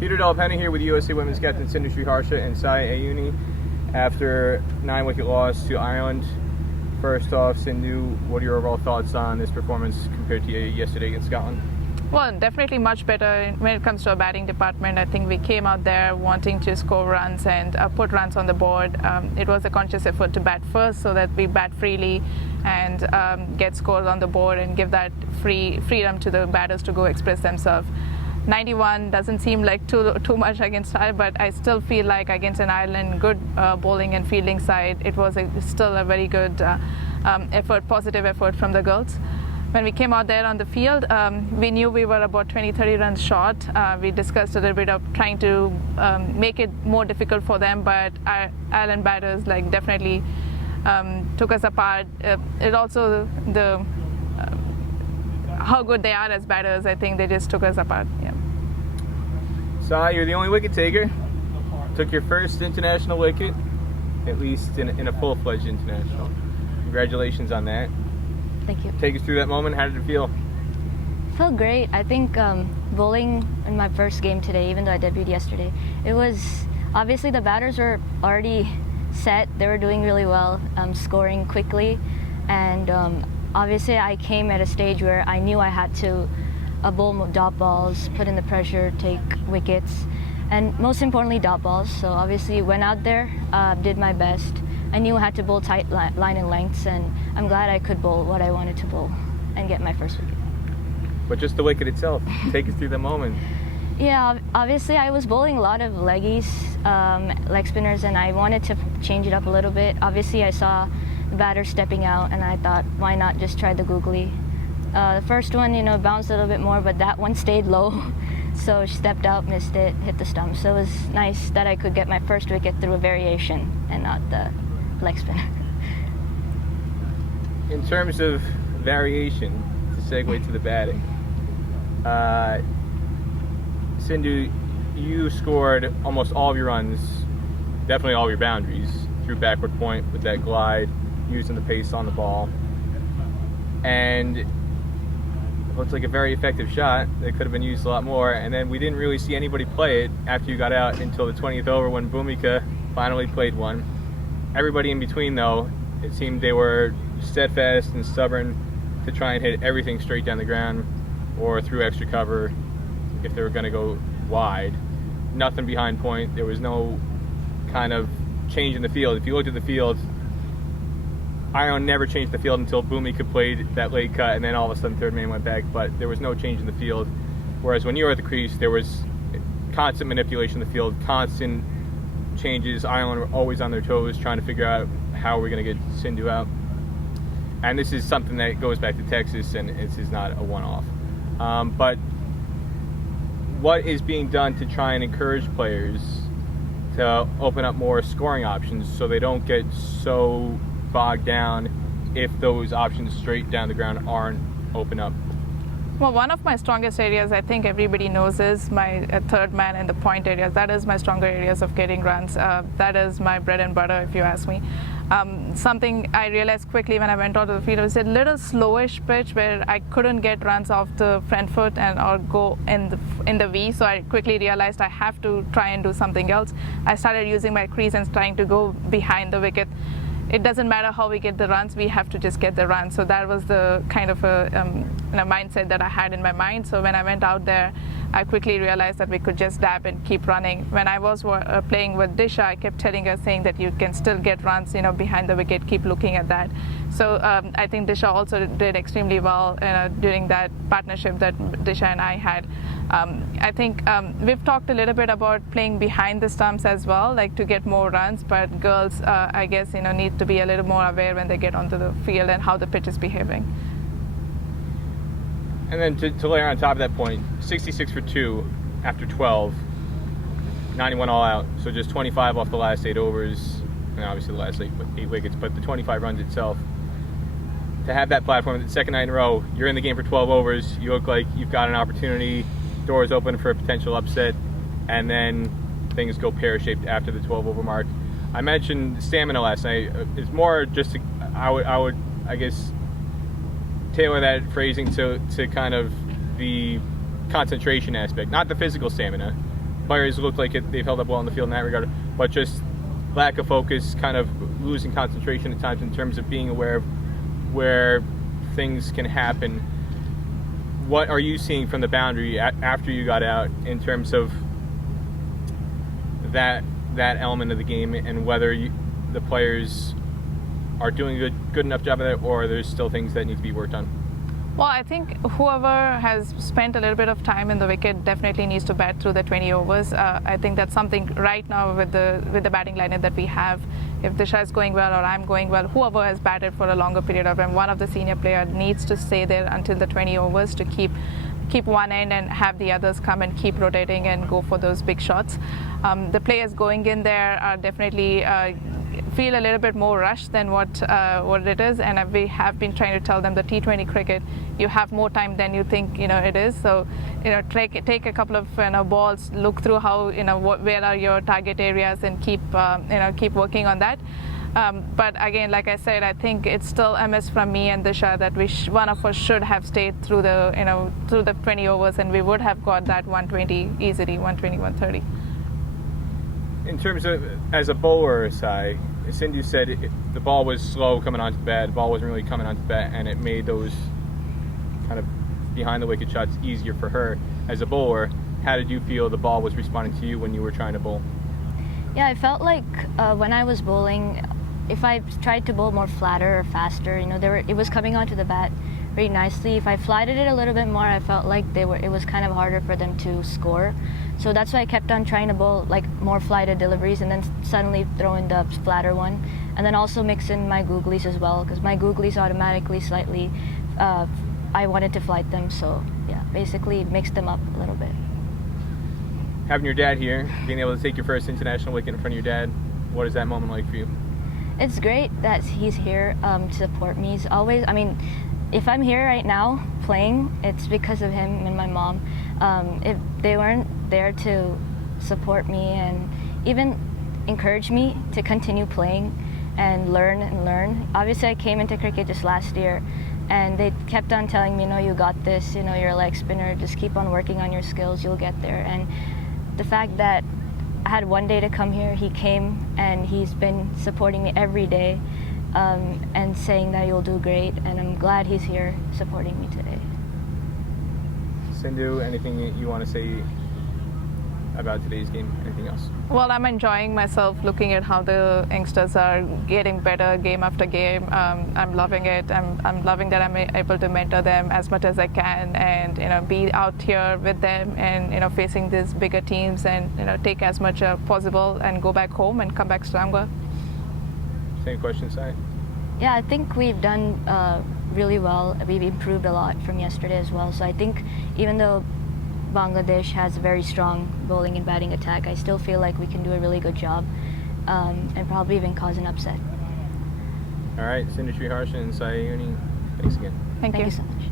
Peter Delpenny here with USA Women's Captain Sindhu Sriharsha and Sai Eyyunni after 9-wicket loss to Ireland. First off, Sindhu, what are your overall thoughts on this performance compared to yesterday against Scotland? Well, definitely much better when it comes to our batting department. I think we came out there wanting to score runs and put runs on the board. It was a conscious effort to bat first so that we bat freely and get scores on the board and give that freedom to the batters to go express themselves. 91 doesn't seem like too much against Ireland, but I still feel like against an Ireland good bowling and fielding side, it was still a very good positive effort from the girls. When we came out there on the field, we knew we were about 20-30 runs short. We discussed a little bit of trying to make it more difficult for them, but our Ireland batters definitely took us apart. It also how good they are as batters. I think they just took us apart. Yeah. Sai, you're the only wicket taker. Took your first international wicket, at least in a full-fledged international. Congratulations on that. Thank you. Take us through that moment. How did it feel? Felt great. I think bowling in my first game today, even though I debuted yesterday, it was obviously the batters were already set. They were doing really well, scoring quickly, and obviously I came at a stage where I knew I had to bowl dot balls, put in the pressure, take wickets, and most importantly dot balls. So obviously went out there, did my best. I knew I had to bowl tight line and lengths, and I'm glad I could bowl what I wanted to bowl and get my first wicket. But just the wicket itself, take us through the moment. Yeah, obviously I was bowling a lot of leggies, leg spinners, and I wanted to change it up a little bit. Obviously I saw the batter stepping out, and I thought, why not just try the googly? The first one, bounced a little bit more, but that one stayed low. So she stepped out, missed it, hit the stump. So it was nice that I could get my first wicket through a variation and not the leg spinner. In terms of variation, to segue to the batting, Sindhu, you scored almost all of your runs, definitely all of your boundaries, through backward point with that glide, using the pace on the ball. And it looks like a very effective shot that could have been used a lot more. And then we didn't really see anybody play it after you got out until the 20th over when Bhumika finally played one. Everybody in between, though, it seemed they were steadfast and stubborn to try and hit everything straight down the ground or through extra cover if they were going to go wide. Nothing behind point. There was no kind of change in the field. If you looked at the field, Ireland never changed the field until Bhumika played that late cut, and then all of a sudden third man went back, but there was no change in the field. Whereas when you were at the crease, there was constant manipulation of the field, constant changes. Ireland were always on their toes trying to figure out how we're going to get Sindhu out. And this is something that goes back to Texas, and this is not a one-off. But what is being done to try and encourage players to open up more scoring options so they don't get so bogged down if those options straight down the ground aren't open up? Well, one of my strongest areas, I think everybody knows, is my third man in the point areas. That is my stronger areas of getting runs. That is my bread and butter, if you ask me. Something I realized quickly when I went onto the field was a little slowish pitch where I couldn't get runs off the front foot or go in the V. So I quickly realized I have to try and do something else. I started using my crease and trying to go behind the wicket. It doesn't matter how we get the runs, we have to just get the runs. So that was the kind of a mindset that I had in my mind. So when I went out there, I quickly realized that we could just dab and keep running. When I was playing with Disha, I kept telling her, saying that you can still get runs, behind the wicket, keep looking at that. So I think Disha also did extremely well during that partnership that Disha and I had. I think we've talked a little bit about playing behind the stumps as well, to get more runs, but girls, I guess, need to be a little more aware when they get onto the field and how the pitch is behaving. And then to layer on top of that point, 66 for 2 after 12, 91 all out, so just 25 off the last 8 overs, and obviously the last 8 wickets, but the 25 runs itself. To have that platform, the second night in a row, you're in the game for 12 overs, you look like you've got an opportunity, doors open for a potential upset, and then things go pear-shaped after the 12-over mark. I mentioned stamina last night. It's more just, I would, I guess, tailor that phrasing to kind of the concentration aspect, not the physical stamina, players look like they've held up well in the field in that regard, but just lack of focus, kind of losing concentration at times in terms of being aware of where things can happen. What are you seeing from the boundary after you got out in terms of that element of the game, and whether the players are doing a good enough job of it, or there's still things that need to be worked on? Well, I think whoever has spent a little bit of time in the wicket definitely needs to bat through the 20 overs. I think that's something right now with the batting lineup that we have. If Disha is going well or I'm going well, whoever has batted for a longer period of time, one of the senior players needs to stay there until the 20 overs to keep one end and have the others come and keep rotating and go for those big shots. The players going in there are definitely feel a little bit more rushed than what it is, and we have been trying to tell them the T20 cricket, you have more time than you think it is. So take a couple of balls, look through how where are your target areas, and keep working on that. But again, like I said, I think it's still a miss from me and Disha that one of us should have stayed through the 20 overs, and we would have got that 120 easily, 120, 130. In terms of as a bowler, Sai, Sindhu said the ball was slow coming onto the bat, the ball wasn't really coming onto the bat, and it made those kind of behind the wicket shots easier for her. As a bowler, how did you feel the ball was responding to you when you were trying to bowl? Yeah, I felt like when I was bowling, if I tried to bowl more flatter or faster, it was coming onto the bat very nicely. If I flighted it a little bit more, I felt like it was kind of harder for them to score. So that's why I kept on trying to bowl like more flighted deliveries, and then suddenly throw in the flatter one, and then also mix in my googlies as well, because my googlies automatically slightly, I wanted to flight them. So yeah, basically mixed them up a little bit. Having your dad here, being able to take your first international wicket in front of your dad, what is that moment like for you? It's great that he's here to support me. He's always, if I'm here right now playing, it's because of him and my mom. If they weren't there to support me and even encourage me to continue playing and learn. Obviously, I came into cricket just last year, and they kept on telling me, you got this, you're a leg spinner, just keep on working on your skills, you'll get there. And the fact that I had one day to come here, he came and he's been supporting me every day and saying that you'll do great, and I'm glad he's here supporting me today. Sindhu, anything you want to say about today's game? Anything else? Well, I'm enjoying myself looking at how the youngsters are getting better game after game. I'm loving it. I'm loving that I'm able to mentor them as much as I can, and be out here with them, and facing these bigger teams, and take as much as possible and go back home and come back stronger. Same question, Sai? Yeah, I think we've done really well. We've improved a lot from yesterday as well. So I think even though Bangladesh has a very strong bowling and batting attack, I still feel like we can do a really good job and probably even cause an upset. All right, Sindhu Sriharsha and Sai Eyyunni, thanks again. Thank you so much.